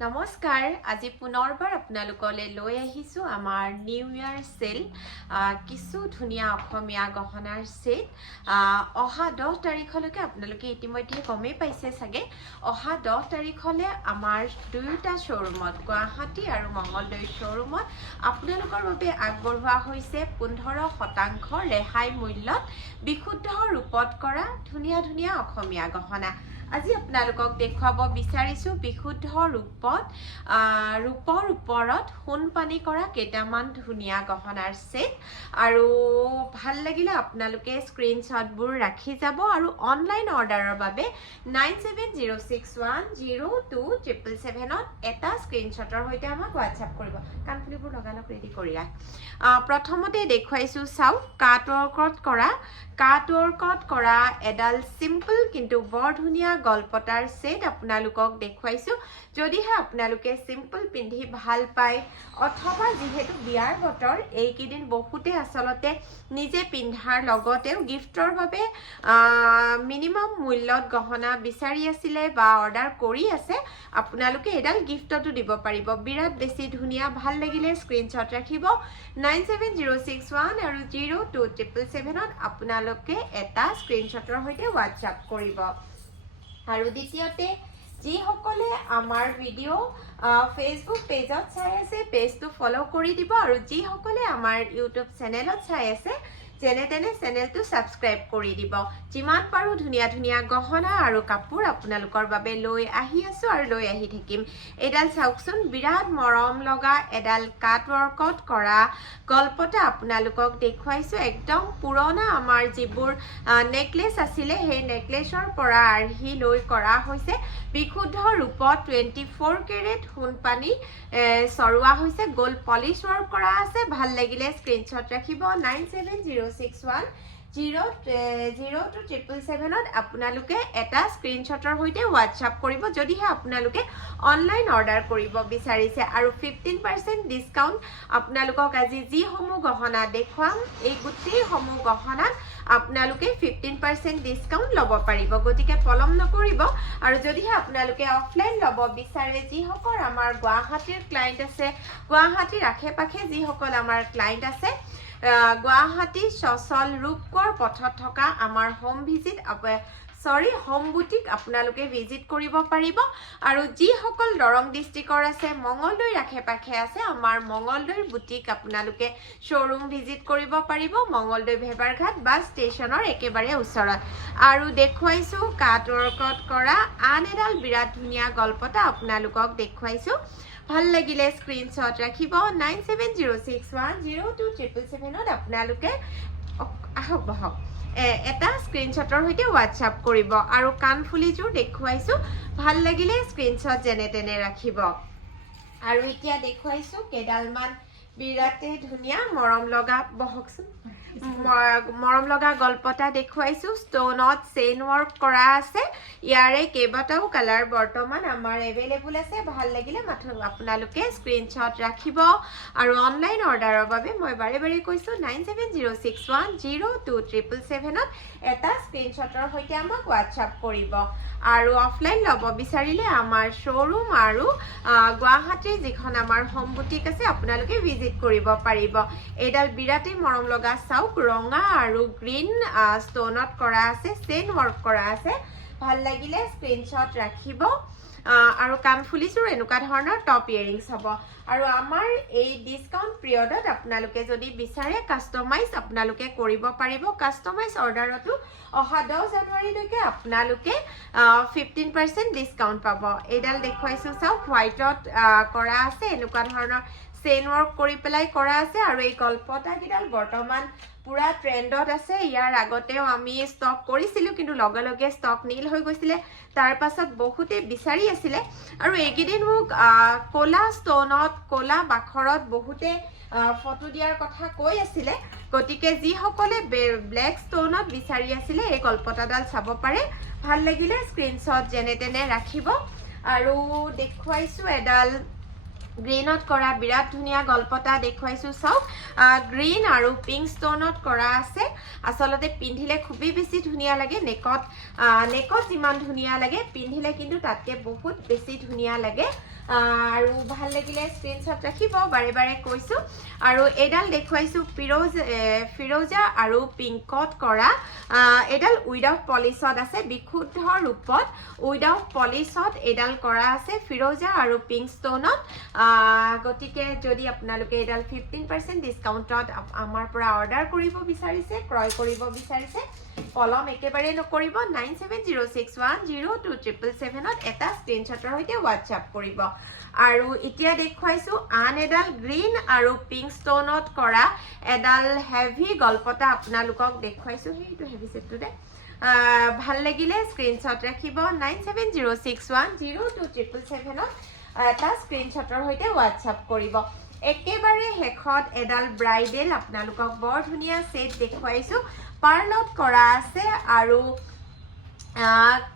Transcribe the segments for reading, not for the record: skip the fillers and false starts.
নমস্কাৰ আজি পুনৰবাৰ আপোনালোকলৈ লৈ আহিছো আমাৰ নিউ ইয়াৰ সেল কিছু ধুনীয়া অসমীয়া গহনাৰ সেট অহা 10 তাৰিখলৈকে আপোনালোকে ইতিমধ্যে গমেই পাইছে চাগে অহা 10 তাৰিখলৈ আমাৰ দুয়োটা শ্বৰুমত গুৱাহাটী আৰু মঙ্গলদৈ শ্বৰুমত আপোনালোকৰ বাবে আগবঢ়োৱা হৈছে 15% ৰেহাই মূল্যত বিশুদ্ধ ৰূপত কৰা ধুনীয়া ধুনীয়া অসমীয়া গহনা আজি আপোনালোকক দেখুৱাব বিচাৰিছো বিশুদ্ধ ৰূপত ৰূপৰ ওপৰত সোণপানী কৰা কেইটামান ধুনীয়া গহনাৰ সেট আৰু ভাল লাগিলে আপোনালোকে স্ক্ৰিনশ্বটবোৰ ৰাখি যাব আৰু অনলাইন অৰ্ডাৰৰ বাবে 9706102777 ত এটা স্ক্ৰিনশ্বটৰ সৈতে আমাক WhatsApp কৰিব কানফুলিবোৰ লগালক ৰেডি কৰি ৰাখ প্ৰথমতে দেখুৱাইছো চাওক কাটৱৰ্কত কৰা এডাল সিম্পল কিন্তু বৰ ধুনীয়া গলপটাৰ সেট আপোনালোকক দেখুৱাইছো যদিহে আপোনালোকে সিম্পল পিন্ধি ভাল পায় অথবা যেহেতু বিয়াৰ বতৰ এইকেইদিন বহুতে আসলতে নিজে পিন্ধাৰ লগতেও গিফটৰ বাবে মিনিমাম মূল্যত গহনা বিচাৰি আছিলে বা অৰ্ডাৰ কৰি আছে আপোনালোকে এডাল গিফটতো দিব পাৰিব বিৰাট বেছি ধুনীয়া ভাল লাগিলে স্ক্ৰিনশ্বট ৰাখিব 9706102777 আৰু 02777 ত আপোনালোকে এটা স্ক্ৰিনশ্বটৰ সৈতে WhatsApp কৰিব আৰু দ্বিতীয়তে যিসকলে আমাৰ ভিডিও ফেসবুক পেজত চাই আছে পেজটো ফলো কৰি দিব আৰু যিসকলে আমাৰ ইউটিউব চেনেলত চাই আছে যেনে চেনেলটো সাবস্ক্ৰাইব কৰি দিব যিমান পাৰো ধুনীয়া ধুনীয়া গহনা আৰু কাপোৰ আপোনালোকৰ বাবে লৈ আহি আছো আৰু লৈ আহি থাকিম এডাল চাওকচোন বিৰাট মৰম লগা এডাল কাটৱৰ্কত কৰা গলপটা আপোনালোকক দেখুৱাইছো একদম পুৰণা আমাৰ যিবোৰ নেকলেছ আছিলে সেই নেকলেছৰ পৰা আৰহি লৈ কৰা হৈছে বিশুদ্ধ ৰূপত 24 কেৰেট সোণপানী সৰুৱা হৈছে গোল্ড পলিশ ৱৰ্ক কৰা আছে ভাল লাগিলে স্ক্ৰিনশ্বট ৰাখিব 9706102777 ত আপোনালোকে এটা স্ক্ৰিনশ্বটৰ সৈতে WhatsApp কৰিব যদিহে আপোনালোকে অনলাইন অৰ্ডাৰ কৰিব বিচাৰিছে আৰু 15% ডিসকাউন্ট আপোনালোকক আজি যি সমূহ গহনা দেখুৱাম এই গুটি সমূহ গহনাত আপোনালোকে 15% ডিসকাউন্ট লব পাৰিব গতিকে পলম নকৰিব আৰু যদিহে আপোনালোকে অফলাইন লব বিচাৰে যিসকল আমাৰ গুৱাহাটীৰ ক্লায়েন্ট আছে গুৱাহাটীৰ আখে-পাখে যিসকল আমাৰ ক্লায়েন্ট আছে গুৱাহাটী সচল ৰূপকৰ পথত থকা আমাৰ হোম বুটিক আপোনালোকে ভিজিট কৰিব পাৰিব আৰু যিসকল দৰং ডিস্ট্ৰিক্টৰ আছে মঙ্গলদৈৰ আখে-পাখে আছে আমাৰ মঙ্গলদৈৰ বুটিক আপোনালোকে শ্বৰুম ভিজিট কৰিব পাৰিব মঙ্গলদৈ ভেবাৰঘাট বাছ ষ্টেচনৰ একেবাৰে ওচৰত আৰু দেখুৱাইছো কাটৱৰ্কত কৰা আন এডাল বিৰাট ধুনীয়া গলপটা আপোনালোকক দেখুৱাইছো ভাল লাগিলে স্ক্ৰিনশ্বট ৰাখিব 9706102777 ত আপোনালোকে আহক বহক এটা স্ক্ৰিনশ্বটৰ সৈতে WhatsApp কৰিব আৰু কানফুলিযোৰ দেখুৱাইছো ভাল লাগিলে স্ক্ৰিনশ্বট যেনে ৰাখিব আৰু এতিয়া দেখুৱাইছো কেডালমান বিৰাটে ধুনীয়া মৰম লগা বহকচোন মৰম লগা গলপটা দেখুৱাইছো ষ্টোনত চেইন ৱৰ্ক কৰা আছে ইয়াৰে কেইবাটাও কালাৰ বৰ্তমান আমাৰ এভেইলেবল আছে ভাল লাগিলে মাথো আপোনালোকে স্ক্ৰিনশ্বট ৰাখিব আৰু অনলাইন অৰ্ডাৰৰ বাবে মই বাৰে বাৰে কৈছো 9706102777 ত এটা স্ক্ৰিনশ্বটৰ সৈতে আমাক WhatsApp কৰিব আৰু অফলাইন লব বিচাৰিলে আমাৰ শ্বৰুম আৰু গুৱাহাটীৰ যিখন আমাৰ হোম বুটিক আছে আপোনালোকে ভিজিট কৰিব পাৰিব এডাল বিৰাটে মৰম লগা চাওক ৰঙা আৰু গ্ৰীন ষ্টোনত কৰা আছে চেইন ৱৰ্ক কৰা আছে ভাল লাগিলে স্ক্ৰিনশ্বট ৰাখিব আৰু কানফুলিযোৰ এনেকুৱা ধৰণৰ টপ ইয়াৰিংছ হ'ব আৰু আমাৰ এই ডিসকাউন্ট পিৰিয়ডত আপোনালোকে যদি বিচাৰে কাস্টমাইজ আপোনালোকে কৰিব পাৰিব কাস্টমাইজ অৰ্ডাৰটো অহা 10 জানুৱাৰীলৈকে আপোনালোকে 15% ডিসকাউন্ট পাব এডাল দেখুৱাইছো চাওক হোৱাইটত কৰা আছে এনেকুৱা ধৰণৰ চেইন ৱৰ্ক কৰি পেলাই কৰা আছে আৰু এই গলপটা কিডাল বৰ্তমান পুৰা ট্ৰেন্ডত আছে ইয়াৰ আগতেও আমি ষ্টক কৰিছিলো কিন্তু লগে লগে ষ্টক নীল হৈ গৈছিলে তাৰ পাছত বহুতে বিচাৰি আছিল আৰু এইকেদিন মোক কোলা ষ্টোনত কোলা বাখৰত বহুতে ফটো দিয়াৰ কথা কৈ আছিল গতিকে যি সকলে ব্ল্যাক ষ্টোনত বিচাৰি আছিল এই গলপটাডাল চাব পাৰে ভাল লাগিলে স্ক্ৰিনশ্বট যেনে ৰাখিব আৰু দেখুৱাইছো এডাল গ্ৰীনত কৰা বিৰাট ধুনীয়া গলপটা দেখুৱাইছো চাওক গ্ৰীন আৰু পিংক ষ্টোনত কৰা আছে আসলতে পিন্ধিলে খুবই বেছি ধুনীয়া লাগে নেকত যিমান ধুনীয়া লাগে পিন্ধিলে কিন্তু তাতকে বহুত বেছি ধুনীয়া লাগে আৰু ভাল লাগিলে স্ক্ৰীনশ্বট ৰাখিব বাৰে বাৰে কৈছোঁ আৰু এডাল দেখুৱাইছোঁ ফিৰোজা আৰু পিংকত কৰা এডাল উইদাউট পলিচত আছে বিশুদ্ধ ৰূপত উইদাউট পলিচত এডাল কৰা আছে ফিৰোজা আৰু পিংক ষ্ট'নত গতিকে যদি আপোনালোকে এডাল 15% ডিছকাউণ্টত আমাৰ পৰা অৰ্ডাৰ কৰিব বিচাৰিছে ক্ৰয় কৰিব বিচাৰিছে পলম একেবাৰে নকৰিব 9706102777ত এটা স্ক্ৰীনশ্বটৰ সৈতে হোৱাটছআপ কৰিব আৰু এতিয়া দেখুৱাইছোঁ আন এডাল গ্ৰীণ আৰু পিংক ষ্ট'নত কৰা এডাল হেভি গল্পটা আপোনালোকক দেখুৱাইছোঁ সেইটো হেভি ছেটটোতে ভাল লাগিলে স্ক্ৰীনশ্বট ৰাখিব 9706102777ত এটা স্ক্ৰীনশ্বটৰ সৈতে হোৱাটছআপ কৰিব একেবাৰে শেষত এডাল ব্ৰাইডেল আপোনালোকক বৰ ধুনীয়া ছেট দেখুৱাইছোঁ পাৰ্লত কৰা আছে আৰু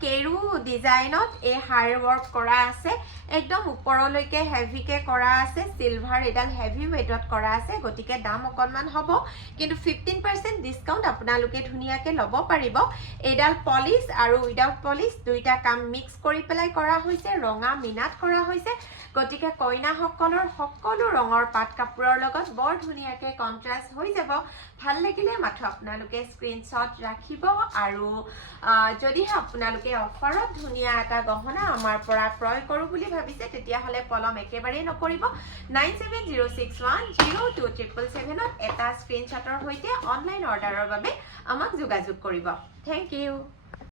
কেৰু ডিজাইনত এই হাৰ ৱৰ্ক কৰা আছে একদম ওপৰলৈকে হেভিকে কৰা আছে সিলভাৰ এডাল হেভি ৱেটত কৰা আছে গতিকে দাম অকণমান হ'ব কিন্তু 15% ডিছকাউণ্ট আপোনালোকে ধুনীয়াকৈ ল'ব পাৰিব এডাল পলিচ আৰু উইদাউট পলিচ দুইটা কাম মিক্স কৰি পেলাই কৰা হৈছে ৰঙা মিনাত কৰা হৈছে গতিকে কইনাসকলৰ সকলো ৰঙৰ পাট কাপোৰৰ লগত বৰ ধুনীয়াকৈ কণ্ট্ৰাষ্ট হৈ যাব ভাল লাগিলে মাথো আপোনালোকে স্ক্ৰীনশ্বট ৰাখিব আৰু যদিহে আপোনালোকে অফাৰত ধুনীয়া এটা গহনা আমাৰ পৰা ক্ৰয় কৰোঁ বুলি ভাবিছে তেতিয়াহ'লে পলম একেবাৰেই নকৰিব 9706102777ত এটা স্ক্ৰীনশ্বটৰ সৈতে অনলাইন অৰ্ডাৰৰ বাবে আমাক যোগাযোগ কৰিব থেংক ইউ